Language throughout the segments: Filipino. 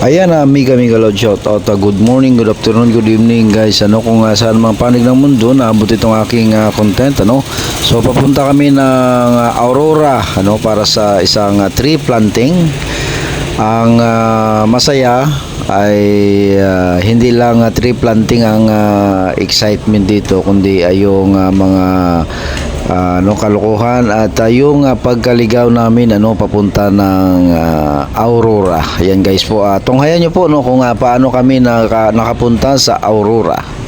Ayan, amiga Lord, shout out, good morning, good afternoon, good evening guys. Kung saan mga panig ng mundo naabot itong aking content, so papunta kami ng Aurora, para sa isang tree planting. Ang masaya ay hindi lang tree planting ang excitement dito, kundi ay yung mga kalokohan at yung pagkaligaw namin papunta ng Aurora. Ayan guys po, tunghayan nyo po kung paano kami nakapunta sa Aurora.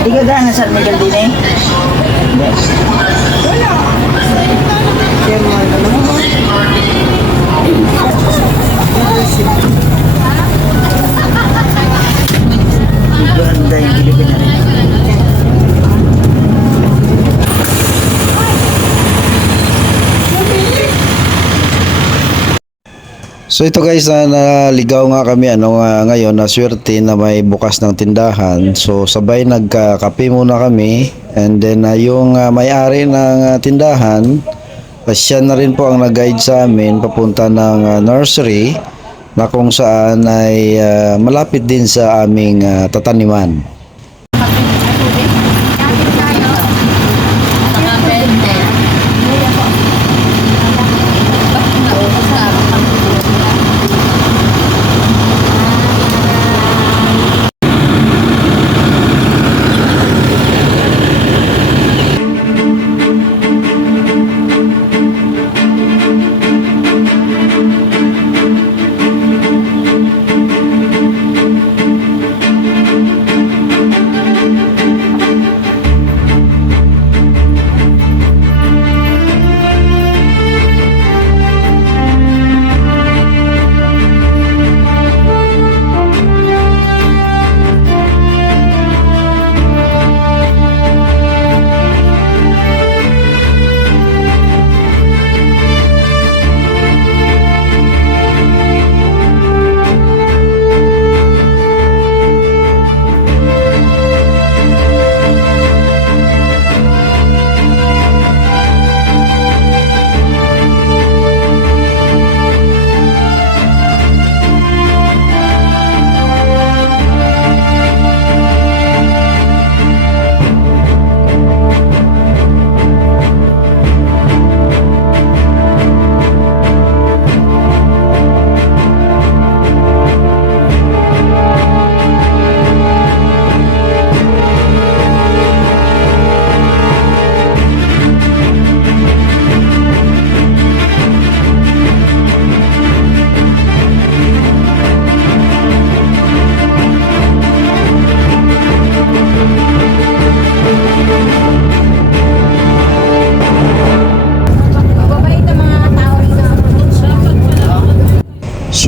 Igaga nga sa Miguel din eh. Wala. Ganda yung kilipin na rin. So ito guys, naligaw nga kami ngayon, na swerte na may bukas ng tindahan. So sabay nagkape muna kami, and then yung may-ari ng tindahan, siya na rin po ang nag-guide sa amin papunta ng nursery na kung saan ay malapit din sa aming tataniman.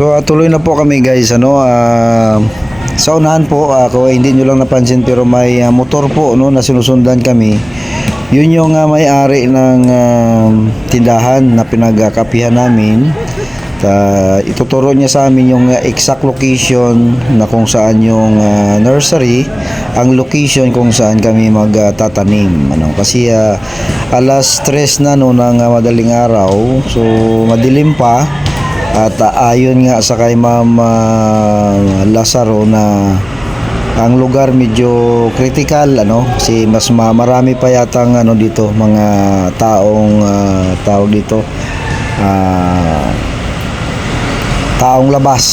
So tuloy na po kami guys sa unahan po ako hindi nyo lang napansin pero may motor po no na sinusundan kami. Yun yung may-ari ng tindahan na pinagkapihan namin. Ituturo niya sa amin yung exact location na kung saan yung nursery, ang location kung saan kami magtatanim kasi alas 3 na no ng madaling araw, so madilim pa. At ayon nga sa kay Ma'am Lazaro na ang lugar medyo critical kasi mas marami pa yatang dito mga taong tawag dito taong labas.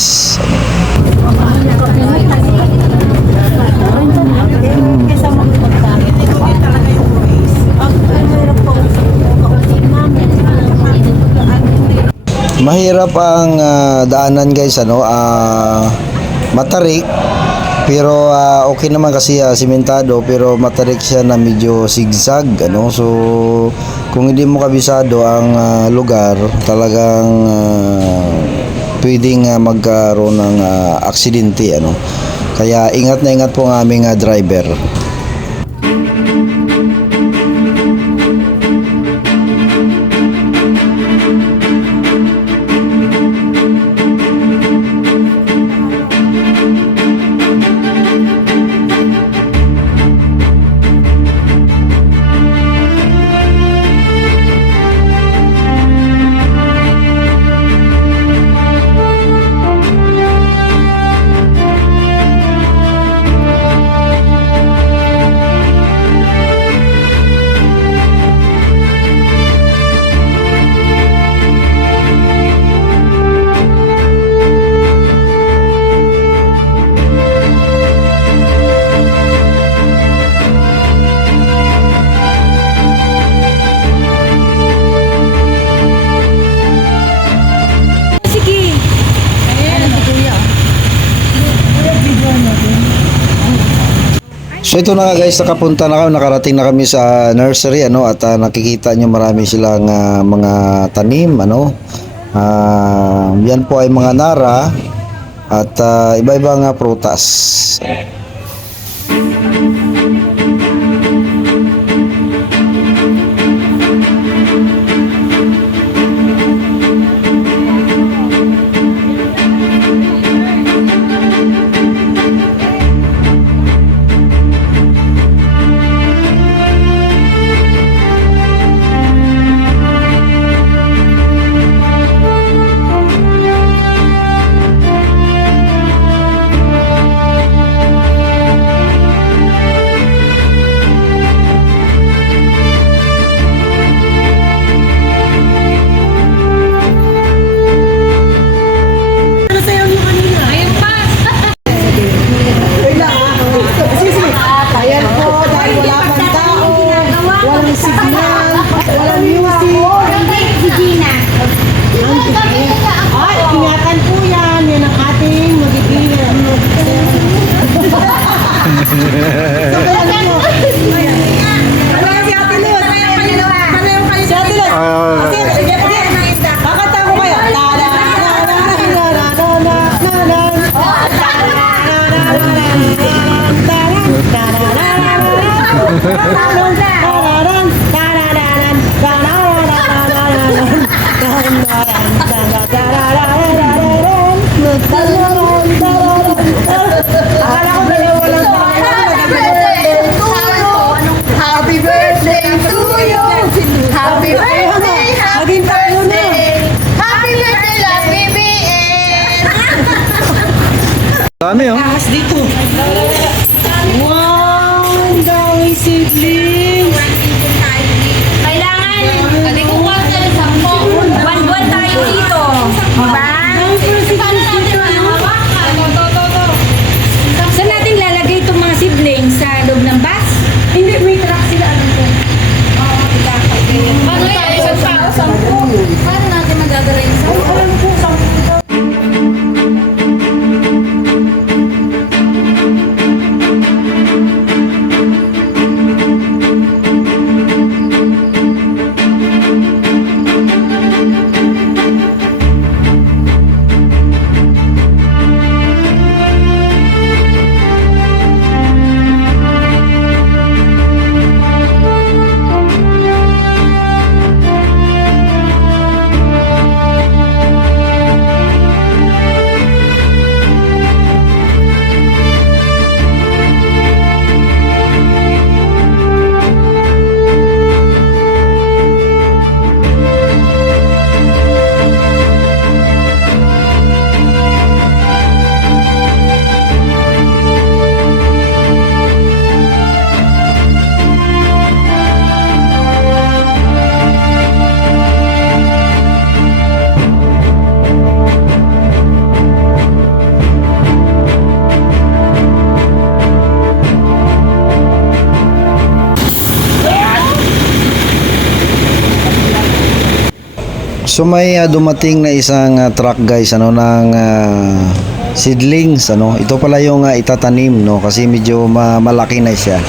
Mahirap ang daanan guys matarik pero okay naman kasi simentado pero matarik siya na medyo zigzag so kung hindi mo kabisado ang lugar talagang pwedeng magkaroon ng aksidente kaya ingat na ingat po ang aming driver. So ito na nga guys, nakapunta na kami, nakarating na kami sa nursery at nakikita nyo marami silang mga tanim yan po ay mga nara at iba-ibang prutas. Happy birthday to you. Happy birthday. Happy birthday. Happy birthday, love BBN. Dami Ahas dito. Wow, ang dami siblings. Kailangan, kukuha ka ng 10. Buwan-buwan tayo dito. Diba? Paano natin hawakan? Saan natin lalagay itong mga siblings? Sa loob ng bus? Hindi, may truck sila. Paano yan? Isang tao, 10. Paano natin magagawin yung 10? Alam po, 10. So may dumating na isang truck guys ano ng seedlings ano. Ito pala yung itatanim no kasi medyo malaki na siya.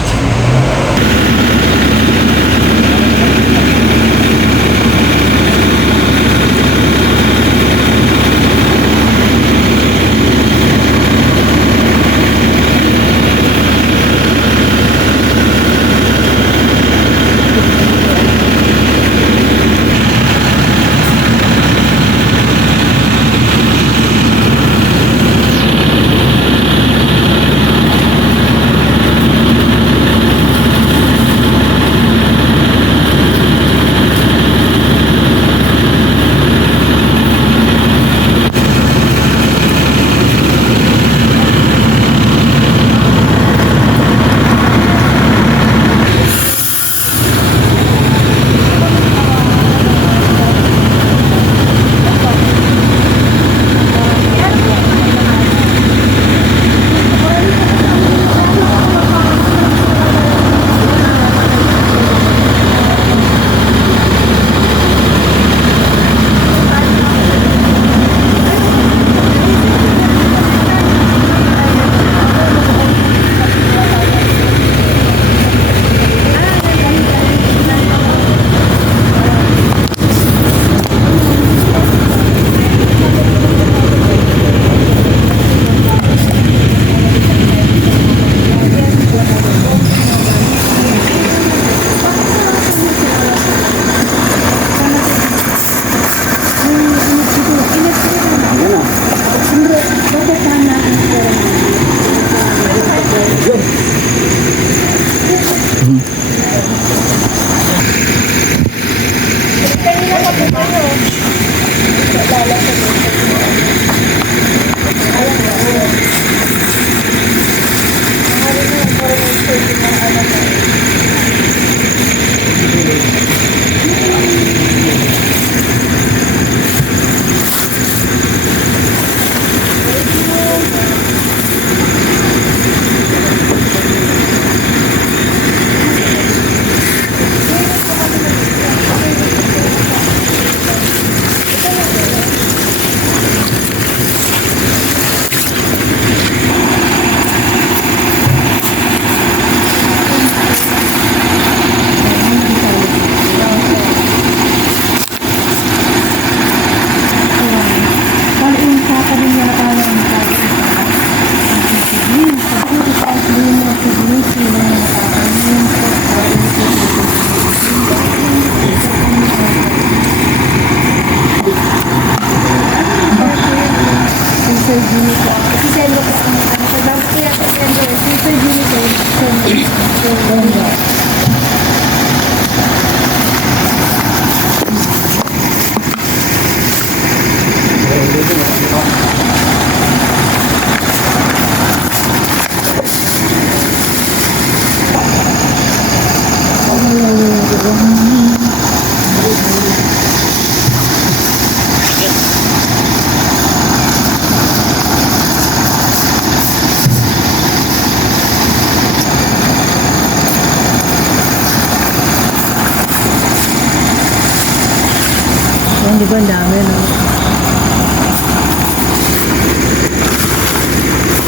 Di ba ang dami, no?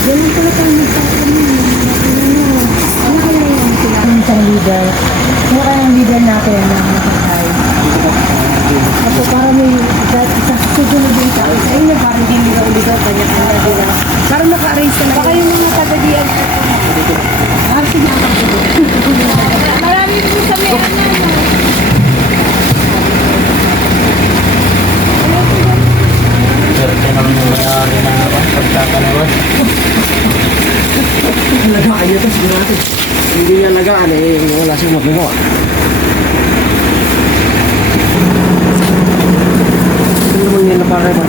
Ganun pala tayo nagkakaroon. Ano kaya yung sila? Ang leader. Ano kaya ang leader natin na nakakay? Ako para may sa susunod yung tao. Sa inyo parang hindi nila uligaw. Kanya-kanya nila. Para maka-arrange ka na. Baka yung mga taga-diyan. Arti niya ako. Marami po sa may Swerte naman yung mayari na pagkakalawan. Alagaan niya ito sigurado. Hindi niya alagaan eh, wala siyang magagawa. Ito naman nila para ba?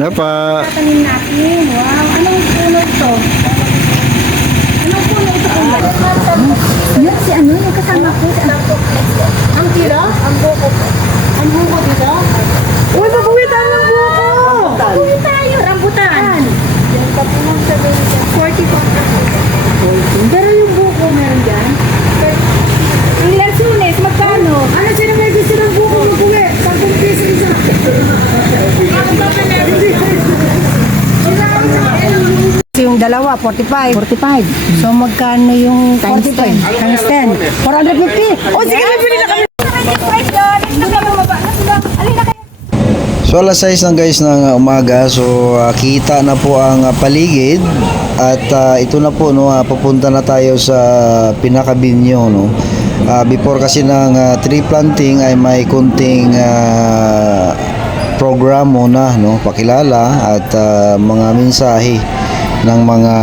Napa. Tatanim natin. Wow. Anong puno ito? Anong puno ito? Yan si ano, yung kasama ko. Ang tira? Ang buko. Ang buko dito? Uy, mabuwitan ng buko! Uwi tayo, rambutan. 40 po. Pero yung buko meron dyan? Ang lansunes, magkano? Ano sino may gusto ng buko mabuwi? 10 piso isa. Yung dalawa, 45. 45. So magkano yung Times 45? 10. Times 10. 450. O sige, bibili na kami. So alas 6 lang guys ng umaga. So kita na po ang paligid at ito na po no, papunta na tayo sa pinakabinyo no. Before kasi ng tree planting ay may kunting program muna no, pakilala at mga mensahe ng mga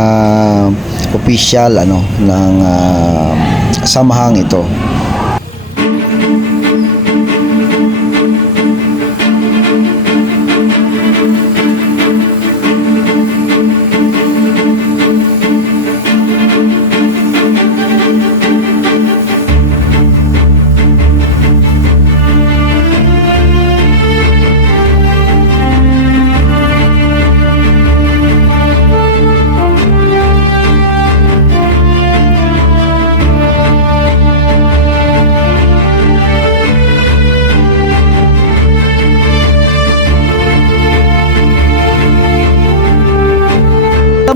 opisyal ano ng samahang ito.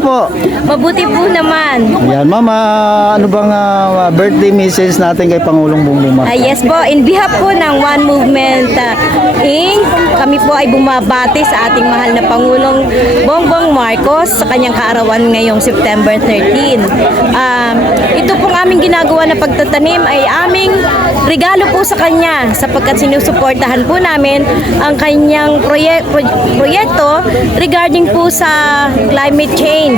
Po. Mabuti po naman. Yan, mama, ano bang birthday message natin kay Pangulong Bongbong Marcos? Yes po, in behalf po ng One Movement Inc., kami po ay bumabati sa ating mahal na Pangulong Bongbong Marcos sa kanyang kaarawan ngayong September 13. Ito pong aming ginagawa na pagtatanim ay aming regalo po sa kanya sapagkat sinusuportahan po namin ang kanyang proyekto regarding po sa climate change.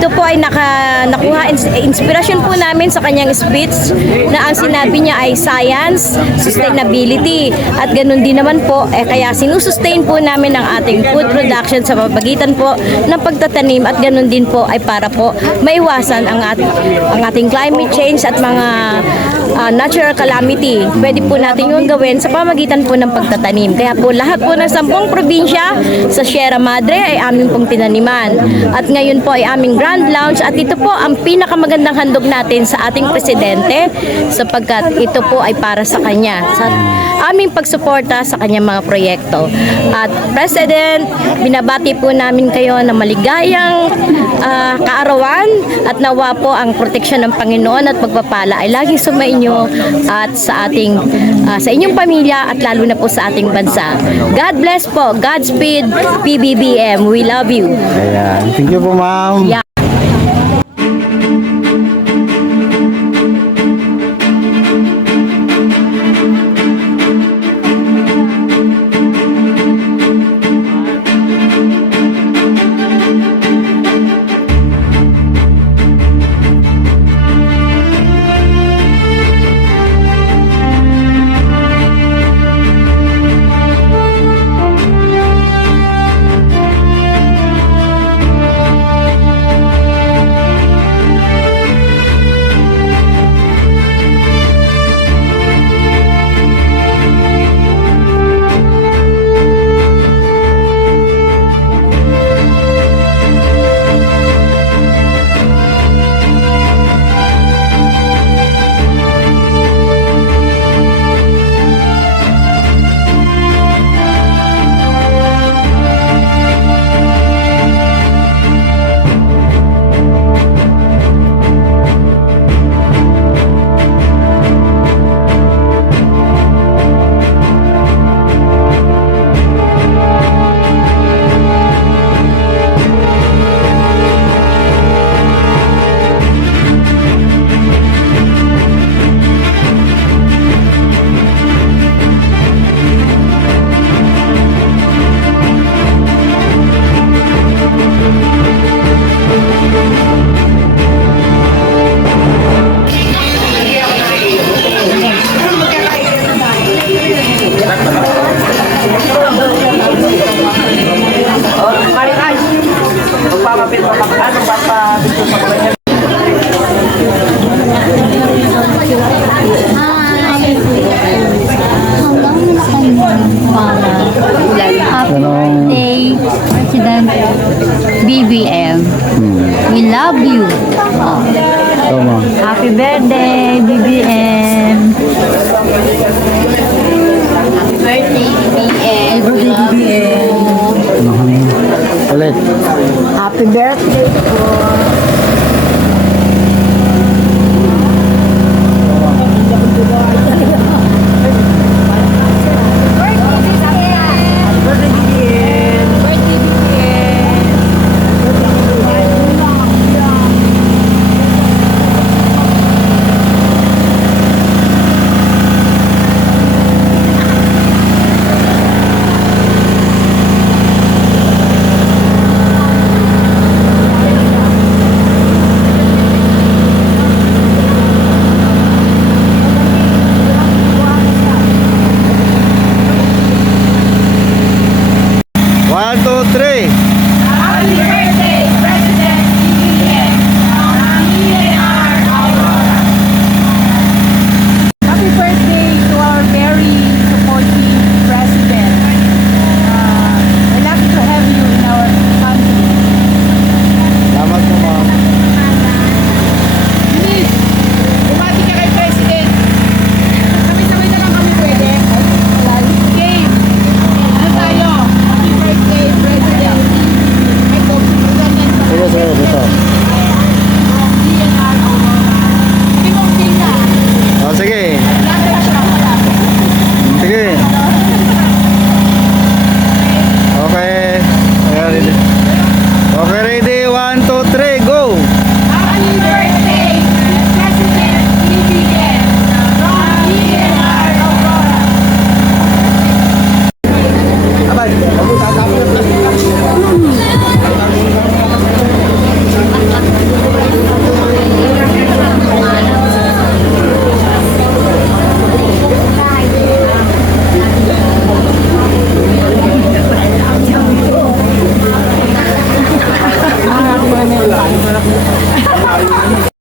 Ito po ay nakuha inspirasyon po namin sa kanyang speech na ang sinabi niya ay science, sustainability at ganun din naman po kaya sinusustain po namin ang ating food production sa pamamagitan po ng pagtatanim at ganun din po ay para po maiwasan ang ating climate change at mga natural calamity. Pwede po natin yung gawin sa pamamagitan po ng pagtatanim. Kaya po lahat po ng 10 probinsya sa Sierra Madre ay aming pong tinaniman. At ngayon po ay aming grand launch at ito po ang pinakamagandang handog natin sa ating presidente sapagkat ito po ay para sa kanya. Sa aming pagsuporta sa kanyang mga proyekto. At President, binabati po namin kayo na maligayang kaarawan at nawa po ang proteksyon ng Panginoon at pagpapala ay laging sumainyo at sa ating sa inyong pamilya at lalo na po sa ating bansa. God bless po. Godspeed, PBBM. We love you. Ayan, thank you po ma'am. Yeah. BBM. We love you. Oh. Tama. Happy birthday, BBM. Happy birthday, BBM. Happy birthday, BBM. Ulit. Happy birthday po. One, two, three. Happy birthday, President BBM. Happy birthday to our very supportive president. We're lucky to have you in our country. Salamat po, ma'am. Bumati ka kay president. Sabay-sabay na lang kami pwede. Game. Ano tayo? Happy birthday, president. May president sa Sige, sige, dito. DNR Aurora. Hindi mo sila. Oh, sige. Sige. Okay. Ayan, ready. Okay, ready. One, two, three, go. Happy birthday, President BBM. From DNR Aurora.